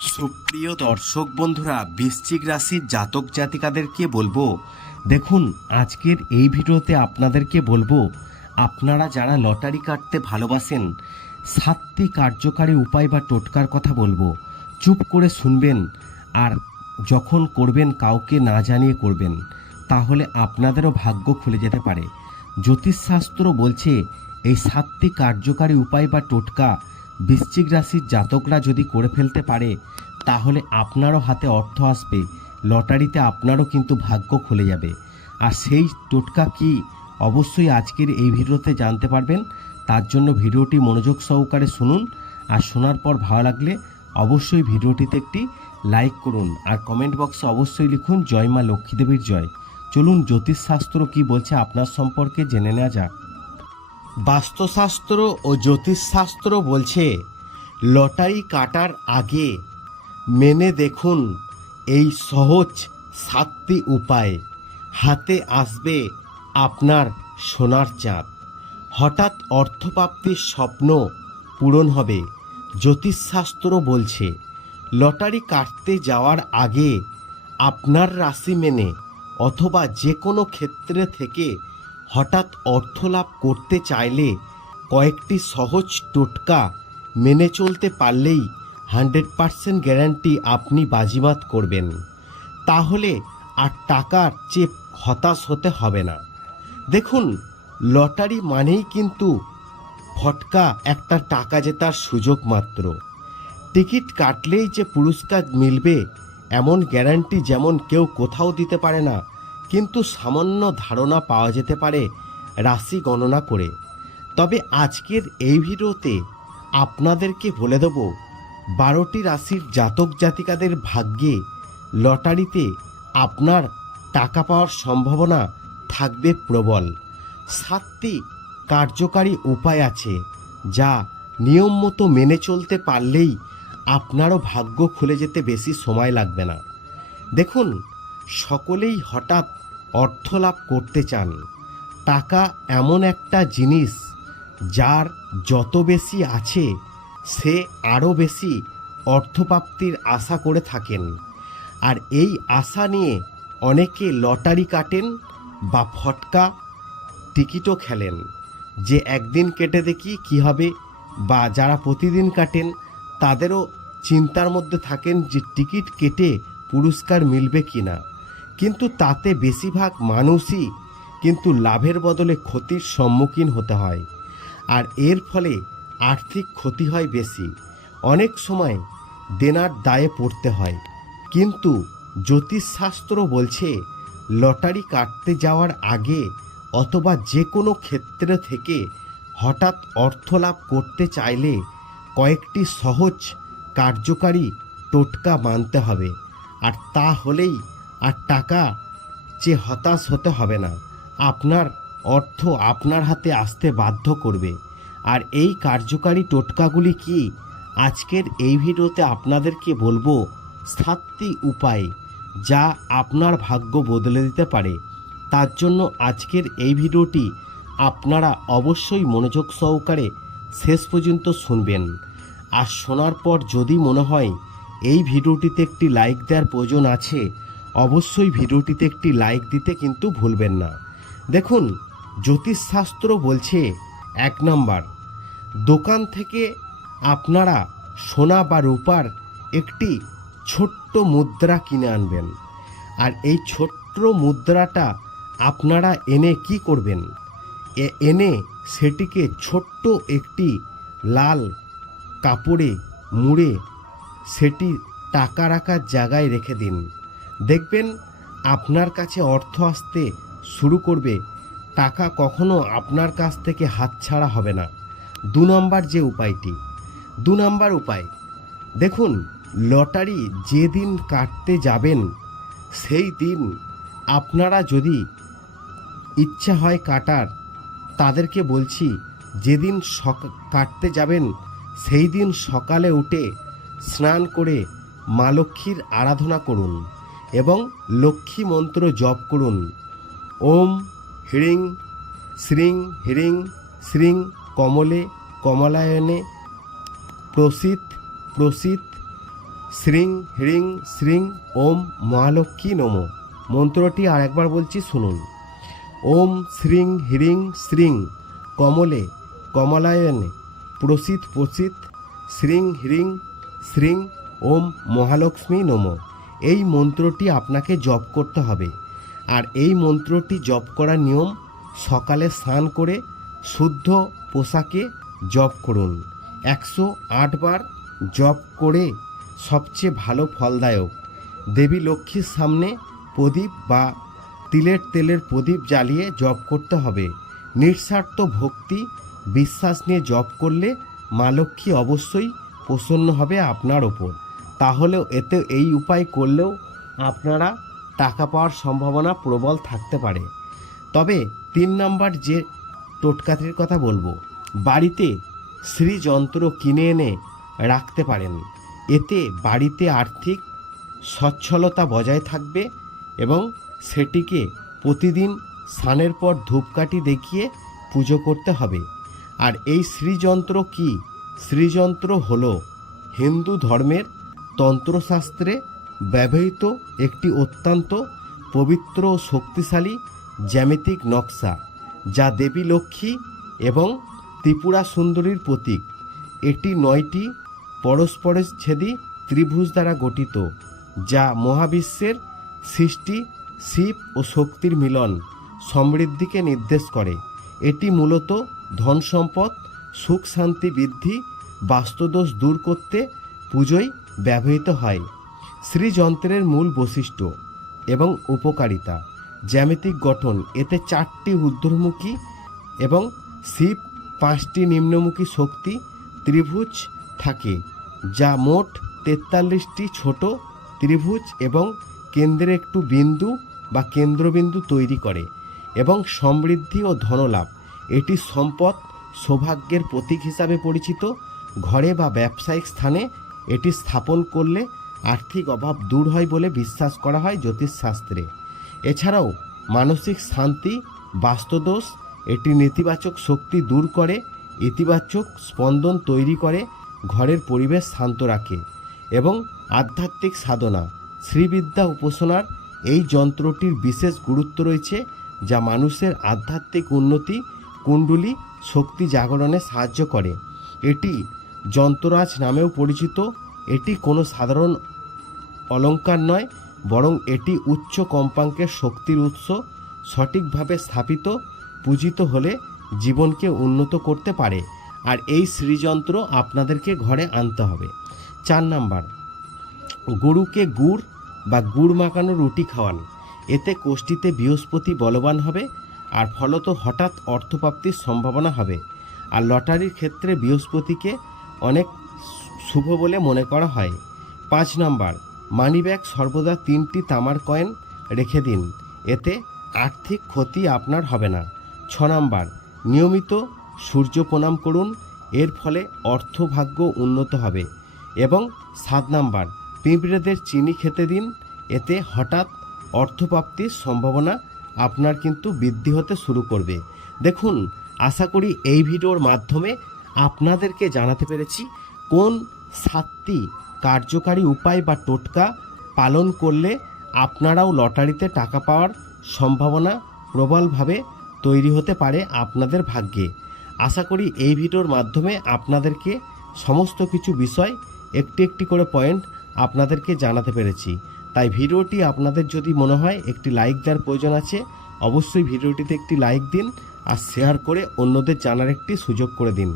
সুপ্রিয় দর্শক বন্ধুরা, বৃশ্চিক রাশির জাতক জাতিকাদেরকে বলব, দেখুন, আজকের এই ভিডিওতে আপনাদেরকে বলব, আপনারা যারা লটারি কাটতে ভালোবাসেন, সাতটি কার্যকারী উপায় বা টোটকার কথা বলব, চুপ করে শুনবেন আর যখন করবেন কাউকে না জানিয়ে করবেন, তাহলে আপনাদেরও ভাগ্য খুলে যেতে পারে। জ্যোতিষশাস্ত্র বলছে, এই সাতটি কার্যকারী উপায় বা টোটকা বৃশ্চিক রাশির জাতকরা যদি করে ফেলতে পারে, তাহলে আপনারও হাতে অর্থ আসবে, লটারিতে আপনারও কিন্তু ভাগ্য খুলে যাবে। আর সেই টোটকা কি অবশ্যই আজকের এই ভিডিওতে জানতে পারবেন। তার জন্য ভিডিওটি মনোযোগ সহকারে শুনুন। আর শোনার পর ভালো লাগলে অবশ্যই ভিডিওটিতে একটি লাইক করুন। আর কমেন্ট বক্সে অবশ্যই লিখুন, জয় মা লক্ষ্মীদেবীর জয়। চলুন, জ্যোতিষশাস্ত্র কি বলছে আপনার সম্পর্কে জেনে নেওয়া যাক। বাস্তুশাস্ত্র ও জ্যোতিষশাস্ত্র বলছে, লটারি কাটার আগে মেনে দেখুন, এই সহজ সাতটি উপায়। হাতে আসবে আপনার সোনার চাঁদ। হঠাৎ অর্থপ্রাপ্তির স্বপ্ন পূরণ হবে। জ্যোতিষশাস্ত্র বলছে, লটারি কাটতে যাওয়ার আগে আপনার রাশি মেনে অথবা যে কোনো ক্ষেত্রে থেকে হঠাৎ অর্থ লাভ করতে চাইলে কয়েকটি সহজ টোটকা মেনে চলতে পারলেই হান্ড্রেড পারসেন্ট গ্যারান্টি আপনি বাজিমাত করবেন। তাহলে আর টাকার চেয়ে হতাশ হতে হবে না। দেখুন, লটারি মানেই কিন্তু ফটকা একটা টাকা জেতার সুযোগ মাত্র। টিকিট কাটলেই যে পুরস্কার মিলবে, এমন গ্যারান্টি যেমন কেউ কোথাও দিতে পারে না কিন্তু সামান্য ধারণা পাওয়া যেতে পারে রাশি গণনা করে। তবে আজকের এই ভিডিওতে আপনাদেরকে বলে দেব, বারোটি রাশির জাতক জাতিকাদের ভাগ্যে লটারিতে আপনার টাকা পাওয়ার সম্ভাবনা থাকবে প্রবল। সাতটি কার্যকারী উপায় আছে যা নিয়ম মতো মেনে চলতে পারলেই আপনারও ভাগ্য খুলে যেতে বেশি সময় লাগবে না। দেখুন সকলেই হঠাৎ অর্থ লাভ করতে চান। টাকা এমন একটা জিনিস যার যত বেশি আছে, সে আরও বেশি অর্থপ্রাপ্তির আশা করে থাকেন। আর এই আশা নিয়ে অনেকে লটারি কাটেন বা ফটকা টিকিটও খেলেন। যে একদিন কেটে দেখি কী হবে বা যারা প্রতিদিন কাটেন, তাদেরও চিন্তার মধ্যে থাকেন যে টিকিট কেটে পুরস্কার মিলবে কি না কিন্তু তাতে বেশিরভাগ মানুষই কিন্তু লাভের বদলে ক্ষতির সম্মুখীন হতে হয়। আর এর ফলে আর্থিক ক্ষতি হয় বেশি। অনেক সময় দেনার দায়ে পড়তে হয়। কিন্তু জ্যোতিষশাস্ত্র বলছে, লটারি কাটতে যাওয়ার আগে অথবা যে কোনো ক্ষেত্রে থেকে হঠাৎ অর্থ লাভ করতে চাইলে কয়েকটি সহজ কার্যকারী টোটকা মানতে হবে। আর তা হলেই আর টাকা যে হতাশ হতে হবে না, আপনার অর্থ আপনার হাতে আসতে বাধ্য করবে। আর এই কার্যকারী টোটকাগুলি কি? আজকের এই ভিডিওতে আপনাদেরকে বলব সাতটি উপায় যা আপনার ভাগ্য বদলে দিতে পারে। তার জন্য আজকের এই ভিডিওটি আপনারা অবশ্যই মনোযোগ সহকারে শেষ পর্যন্ত শুনবেন। আর শোনার পর যদি মনে হয় এই ভিডিওটিতে একটি লাইক দেওয়ার প্রয়োজন আছে অবশ্যই ভিডিওটিতে একটি লাইক দিতে কিন্তু ভুলবেন না। দেখুন, জ্যোতিষশাস্ত্র বলছে এক নম্বর, দোকান থেকে আপনারা সোনা বা রূপার একটি ছোট্ট মুদ্রা কিনে আনবেন। আর এই ছোট্ট মুদ্রাটা আপনারা এনে কি করবেন? এনে সেটিকে ছোট্ট একটি লাল কাপড়ে মুড়ে সেটি টাকা রাখার জায়গায় রেখে দিন। দেখবেন আপনার কাছে অর্থ আসতে শুরু করবে, টাকা কখনো আপনার কাছ থেকে হাতছাড়া হবে না। দু নম্বর যে উপায়টি, দু নম্বর উপায়, দেখুন লটারি যেদিন কাটতে যাবেন, সেই দিন আপনারা যদি ইচ্ছা হয় কাটার, তাদেরকে বলছি যেদিন সক, কাটতে যাবেন, সেই দিন সকালে উঠে স্নান করে মা লক্ষ্মীর আরাধনা করুন। এবং লক্ষ্মী মন্ত্র জপ করুন। ওম হ্রিং শ্রিং হ্রিং শ্রিং, কমলে, কমলায়নে, প্রসিত প্রসিত, শ্রিং হ্রিং শ্রিং, ওম, মহালক্ষ্মী নমো। মন্ত্রটি আর একবার বলছি, শুনুন। ওম, শ্রিং হ্রিং শ্রিং, কমলে, কমলায়নে, প্রসিত প্রসিত, শ্রিং হ্রিং শ্রিং, ওম, মহালক্ষ্মী নমো। এই মন্ত্রটি আপনাকে জপ করতে হবে। আর এই মন্ত্রটি জপ করার নিয়ম, সকালে স্নান করে শুদ্ধ পোশাকে জপ করুন। একশো আটবার জপ করে সবচেয়ে ভালো ফলদায়ক। দেবী লক্ষ্মীর সামনে প্রদীপ বা তিলের তেলের প্রদীপ জ্বালিয়ে জপ করতে হবে। নিঃস্বার্থ ভক্তি, বিশ্বাস নিয়ে জপ করলে মা লক্ষ্মী অবশ্যই প্রসন্ন হবে আপনার ওপর। তাহলেও এতে এই উপায় করলেও আপনারা টাকা পাওয়ার সম্ভাবনা প্রবল থাকতে পারে। তবে তিন নাম্বার যে টোটকাটির কথা বলব, বাড়িতে শ্রীযন্ত্র কিনে এনে রাখতে পারেন। এতে বাড়িতে আর্থিক সচ্ছলতা বজায় থাকবে এবং সেটিকে প্রতিদিন স্নানের পর ধূপকাঠি দেখিয়ে পুজো করতে হবে। আর এই শ্রীযন্ত্র কি? শ্রীযন্ত্র হল হিন্দু ধর্মের তন্ত্রশাস্ত্রে ব্যবহৃত একটি অত্যন্ত পবিত্র ও শক্তিশালী জ্যামিতিক নকশা, যা দেবী লক্ষ্মী এবং ত্রিপুরা সুন্দরীর প্রতীক। এটি নয়টি পরস্পরের ছেদি ত্রিভুজ দ্বারা গঠিত, যা মহাবিশ্বের সৃষ্টি, শিব ও শক্তির মিলন সমৃদ্ধিকে নির্দেশ করে। এটি মূলত ধন সম্পদ সুখ শান্তি বৃদ্ধি, বাস্তুদোষ দূর করতে, পুজোয় ব্যবহৃত হয়। শ্রীযন্ত্রের মূল বৈশিষ্ট্য এবং উপকারিতা। জ্যামিতিক গঠন, এতে চারটি ঊর্ধ্বমুখী এবং শিব পাঁচটি নিম্নমুখী শক্তি ত্রিভুজ থাকে, যা মোট তেতাল্লিশটি ছোট ত্রিভুজ এবং কেন্দ্রে একটু বিন্দু বা কেন্দ্রবিন্দু তৈরি করে এবং সমৃদ্ধি ও ধনলাভ। এটি সম্পদ সৌভাগ্যের প্রতীক হিসাবে পরিচিত। ঘরে বা ব্যবসায়িক স্থানে এটি স্থাপন করলে আর্থিক অভাব দূর হয় বলে বিশ্বাস করা হয় জ্যোতিষশাস্ত্রে। এছাড়াও মানসিক শান্তি, বাস্তুদোষ, এটি নেতিবাচক শক্তি দূর করে, ইতিবাচক স্পন্দন তৈরি করে, ঘরের পরিবেশ শান্ত রাখে এবং আধ্যাত্মিক সাধনা, শ্রীবিদ্যা উপাসনার এই যন্ত্রটির বিশেষ গুরুত্ব রয়েছে যা মানুষের আধ্যাত্মিক উন্নতি, কুণ্ডলী, শক্তি জাগরণে সাহায্য করে। এটি যন্ত্ররাজ নামেও পরিচিত, এটি কোনো সাধারণ অলঙ্কার নয়, বরং এটি উচ্চ কম্পাঙ্কের শক্তির উৎস, সঠিকভাবে স্থাপিত, পূজিত হলে জীবনকে উন্নত করতে পারে। আর এই শ্রীযন্ত্র আপনাদেরকে ঘরে আনতে হবে। চার নাম্বার, গরুকে গুড় বা গুড় মাখানো রুটি খাওয়ান। এতে কোষ্ঠীতে বৃহস্পতি বলবান হবে, আর ফলত হঠাৎ অর্থপ্রাপ্তির সম্ভাবনা হবে। আর লটারির ক্ষেত্রে বৃহস্পতিকে অনেক শুভ বলে মনে করা হয়। পাঁচ নাম্বার, মানিব্যাগ সর্বদা তিনটি তামার কয়েন রেখে দিন। এতে আর্থিক ক্ষতি আপনার হবে না। ছ নম্বর, নিয়মিত সূর্য প্রণাম করুন। এর ফলে অর্থভাগ্য উন্নত হবে। এবং সাত নাম্বার, পিঁপড়েদের চিনি খেতে দিন। এতে হঠাৎ অর্থপ্রাপ্তির সম্ভাবনা আপনার কিন্তু বৃদ্ধি হতে শুরু করবে। দেখুন, আশা করি এই ভিডিওর মাধ্যমে আপনাদেরকে জানাতে পেরেছি কোন সাতটি কার্যকারী উপায় বা টোটকা পালন করলে আপনারাও লটারিতে টাকা পাওয়ার সম্ভাবনা প্রবলভাবে তৈরি হতে পারে আপনাদের ভাগ্যে। আশা করি এই ভিডিওর মাধ্যমে আপনাদেরকে সমস্ত কিছু বিষয় একটি একটি করে পয়েন্ট আপনাদেরকে জানাতে পেরেছি। তাই ভিডিওটি আপনাদের যদি মনে হয় একটি লাইক দেওয়ার প্রয়োজন আছে, অবশ্যই ভিডিওটিতে একটি লাইক দিন আর শেয়ার করে অন্যদের জানার একটি সুযোগ করে দিন।